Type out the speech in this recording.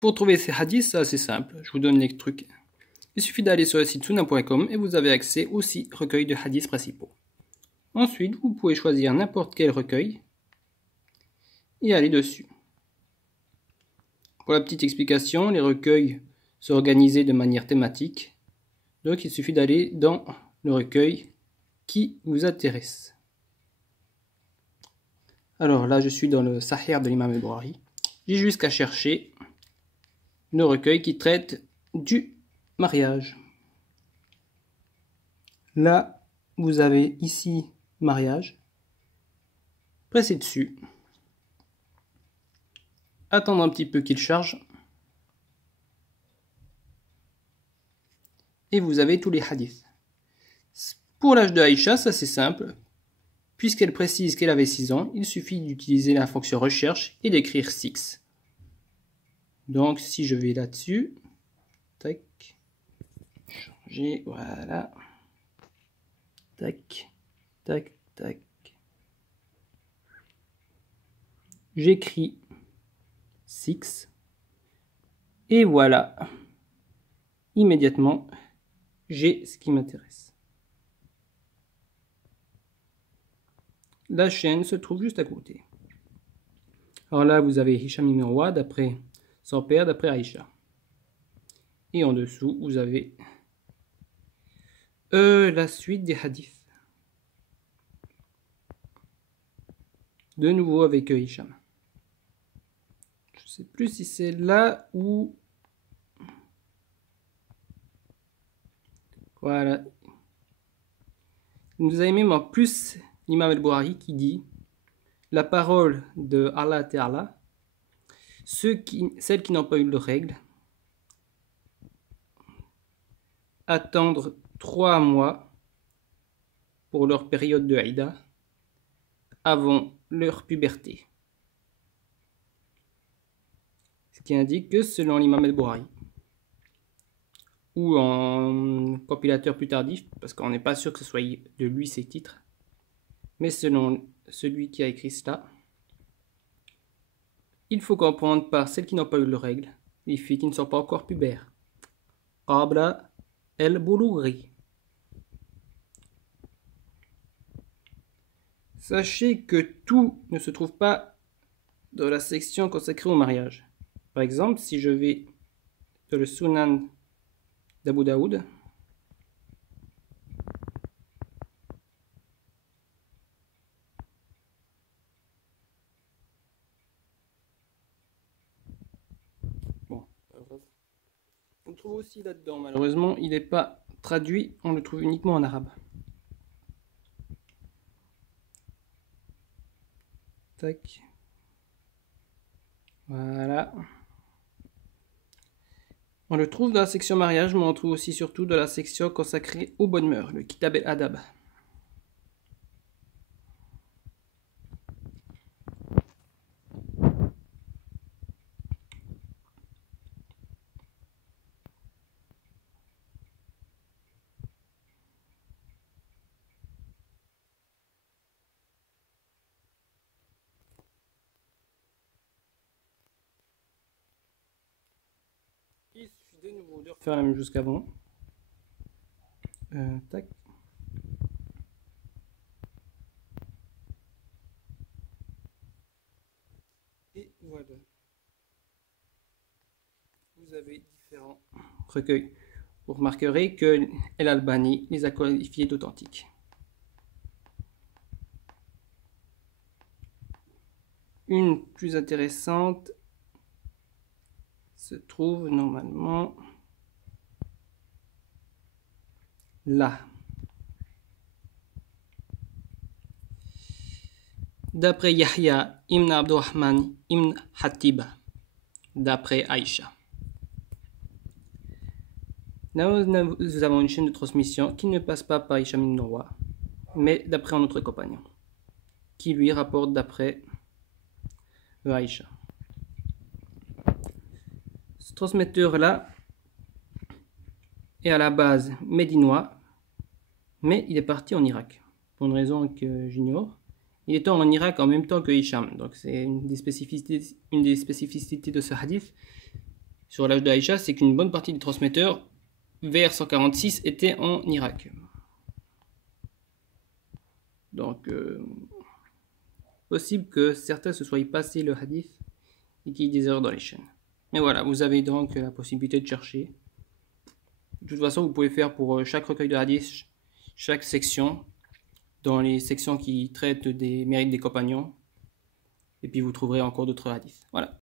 Pour trouver ces hadiths, c'est assez simple. Je vous donne les trucs. Il suffit d'aller sur le site sunna.com et vous avez accès aux 6 recueils de hadiths principaux. Ensuite, vous pouvez choisir n'importe quel recueil et aller dessus. Pour la petite explication, les recueils sont organisés de manière thématique. Donc, il suffit d'aller dans le recueil qui vous intéresse. Alors là, je suis dans le Sahih de l'imam al-Bukhari. J'ai juste qu'à chercher le recueil qui traite du mariage. Là, vous avez ici mariage. Pressez dessus. Attendre un petit peu qu'il charge. Et vous avez tous les hadiths. Pour l'âge de Aïcha, ça c'est simple. Puisqu'elle précise qu'elle avait 6 ans, il suffit d'utiliser la fonction recherche et d'écrire 6. Donc si je vais là-dessus, tac, changer, voilà, tac, tac, tac. J'écris 6 et voilà, immédiatement, j'ai ce qui m'intéresse. La chaîne se trouve juste à côté. Alors là, vous avez Hisham ibn Urwa d'après son père, d'après Aïcha. Et en dessous, vous avez la suite des hadiths. De nouveau avec Hisham. Je ne sais plus si c'est là ou... Voilà. Nous avons même en plus l'imam al-Bukhari qui dit la parole de Allah Ta'ala, celles qui n'ont pas eu de règles, attendre 3 mois pour leur période de Aïda avant leur puberté. Ce qui indique que selon l'imam al-Bukhari, ou en compilateur plus tardif, parce qu'on n'est pas sûr que ce soit de lui ces titres, mais selon celui qui a écrit cela, il faut comprendre par celles qui n'ont pas eu de règles, les filles qui ne sont pas encore pubères. Qabla el-Boulougri. Sachez que tout ne se trouve pas dans la section consacrée au mariage. Par exemple, si je vais dans le Sunan d'Abu Daoud, on le trouve aussi là-dedans. Malheureusement, il n'est pas traduit, on le trouve uniquement en arabe. Tac. Voilà. On le trouve dans la section mariage, mais on le trouve aussi surtout dans la section consacrée aux bonnes mœurs, le Kitab el-Adab. Il suffit de nouveau de refaire la même chose qu'avant. Tac. Et voilà. Vous avez différents recueils. Vous remarquerez que El-Albani les a qualifiés d'authentiques. Une plus intéressante se trouve normalement là. D'après Yahya ibn Abdurrahman ibn Hatib, d'après Aïcha. Là, nous avons une chaîne de transmission qui ne passe pas par Hisham ibn Urwa, mais d'après un autre compagnon, qui lui rapporte d'après Aïcha. Ce transmetteur-là est à la base médinois, mais il est parti en Irak, pour une raison que j'ignore. Il est en Irak en même temps que Hisham, donc c'est une des spécificités de ce hadith, sur l'âge d'Aïcha, c'est qu'une bonne partie des transmetteurs vers 146 étaient en Irak. Donc, possible que certains se soient passés le hadith et qu'il y ait des erreurs dans les chaînes. Mais voilà, vous avez donc la possibilité de chercher. De toute façon, vous pouvez faire pour chaque recueil de hadith, chaque section, dans les sections qui traitent des mérites des compagnons. Et puis vous trouverez encore d'autres hadiths. Voilà.